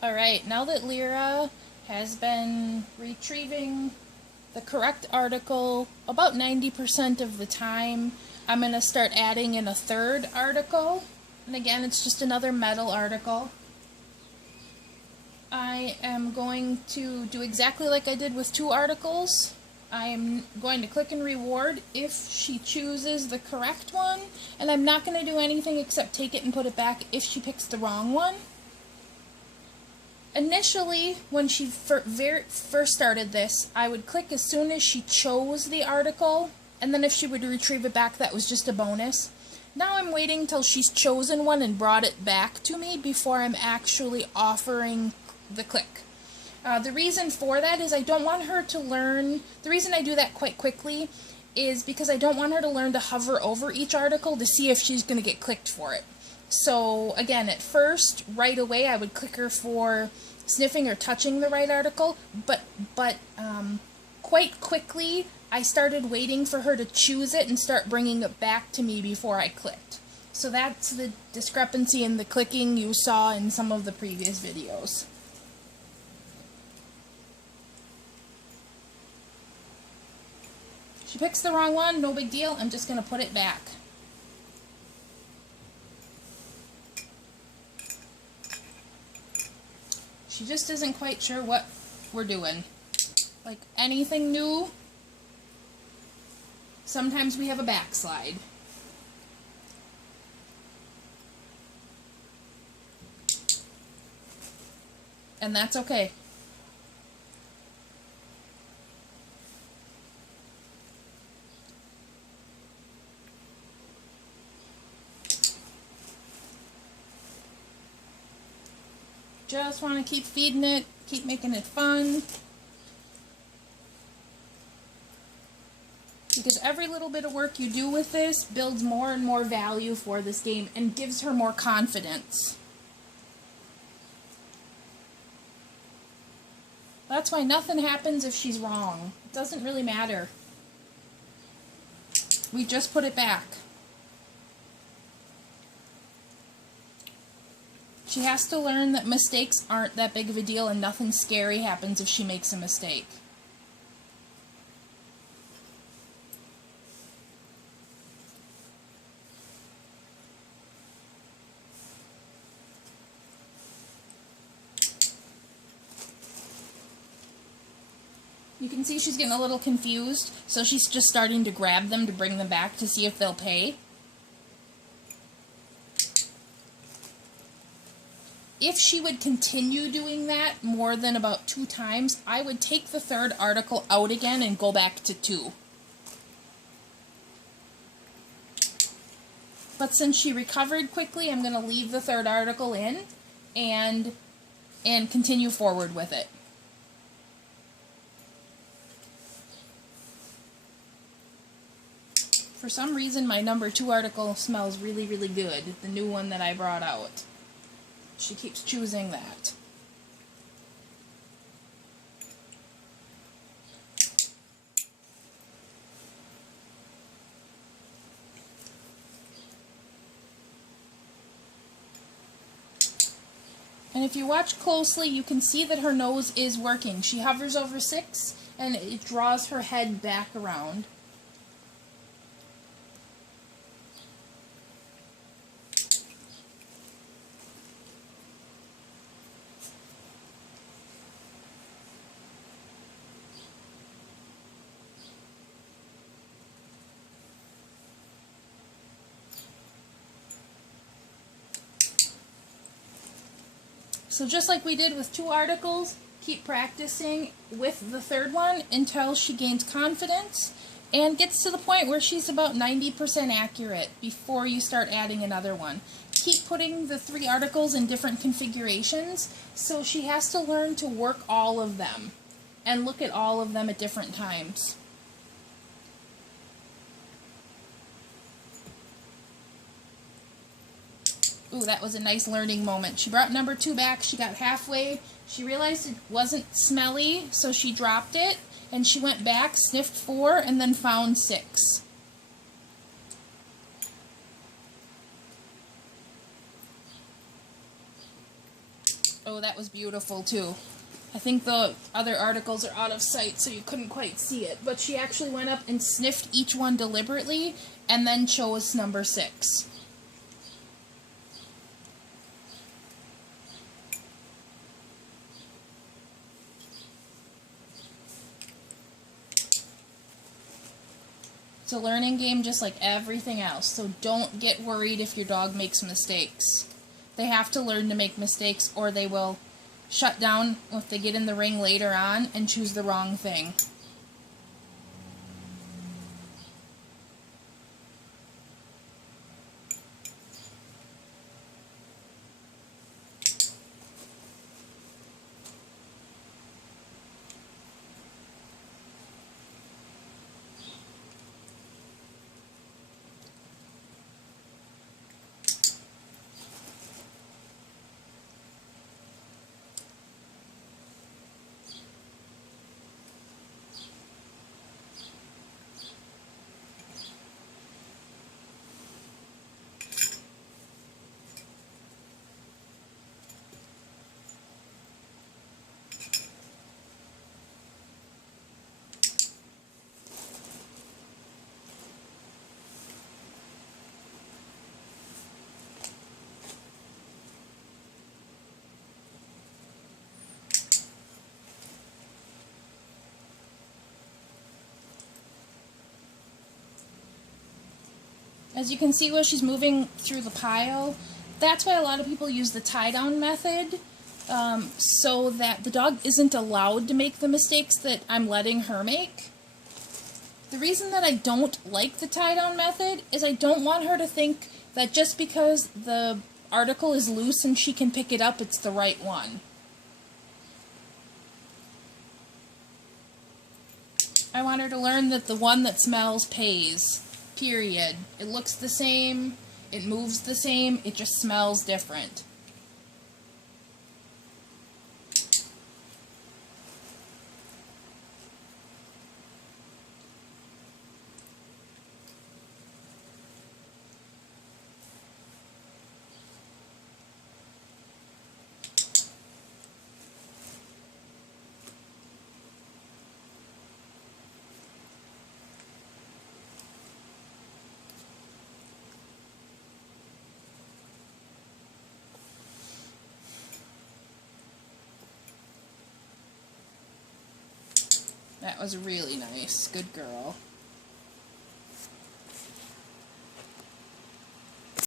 Alright, now that Lyra has been retrieving the correct article about 90% of the time, I'm going to start adding in a third article. And again, it's just another metal article. I am going to do exactly like I did with 2 articles. I am going to click and reward if she chooses the correct one, and I'm not going to do anything except take it and put it back if she picks the wrong one. Initially, when she first started this, I would click as soon as she chose the article, and then if she would retrieve it back, that was just a bonus. Now I'm waiting till she's chosen one and brought it back to me before I'm actually offering the click. The reason for that is I don't want her to learn, the reason I do that quite quickly is because I don't want her to learn to hover over each article to see if she's going to get clicked for it. So again, at first, right away, I would click her for sniffing or touching the right article, but quite quickly, I started waiting for her to choose it and start bringing it back to me before I clicked. So that's the discrepancy in the clicking you saw in some of the previous videos. She picks the wrong one, no big deal, I'm just going to put it back. She just isn't quite sure what we're doing. Like anything new, sometimes we have a backslide. And that's okay. Just want to keep feeding it, keep making it fun. Because every little bit of work you do with this builds more and more value for this game and gives her more confidence. That's why nothing happens if she's wrong. It doesn't really matter. We just put it back. She has to learn that mistakes aren't that big of a deal and nothing scary happens if she makes a mistake. You can see she's getting a little confused, so she's just starting to grab them to bring them back to see if they'll pay. If she would continue doing that more than about 2 times, I would take the third article out again and go back to 2. But since she recovered quickly, I'm going to leave the third article in and continue forward with it. For some reason, my number 2 article smells really, really good, the new one that I brought out. She keeps choosing that. And if you watch closely, you can see that her nose is working. She hovers over 6, and it draws her head back around. So just like we did with 2 articles, keep practicing with the third one until she gains confidence and gets to the point where she's about 90% accurate before you start adding another one. Keep putting the 3 articles in different configurations, so she has to learn to work all of them and look at all of them at different times. Ooh, that was a nice learning moment. She brought number 2 back. She got halfway. She realized it wasn't smelly, so she dropped it. And she went back, sniffed 4, and then found 6. Oh, that was beautiful too. I think the other articles are out of sight, so you couldn't quite see it. But she actually went up and sniffed each one deliberately, and then chose number 6. It's a learning game just like everything else, so don't get worried if your dog makes mistakes. They have to learn to make mistakes, or they will shut down if they get in the ring later on and choose the wrong thing. As you can see while she's moving through the pile, that's why a lot of people use the tie-down method, so that the dog isn't allowed to make the mistakes that I'm letting her make. The reason that I don't like the tie-down method is I don't want her to think that just because the article is loose and she can pick it up, it's the right one. I want her to learn that the one that smells pays. Period. It looks the same, it moves the same, it just smells different. That was really nice. Good girl.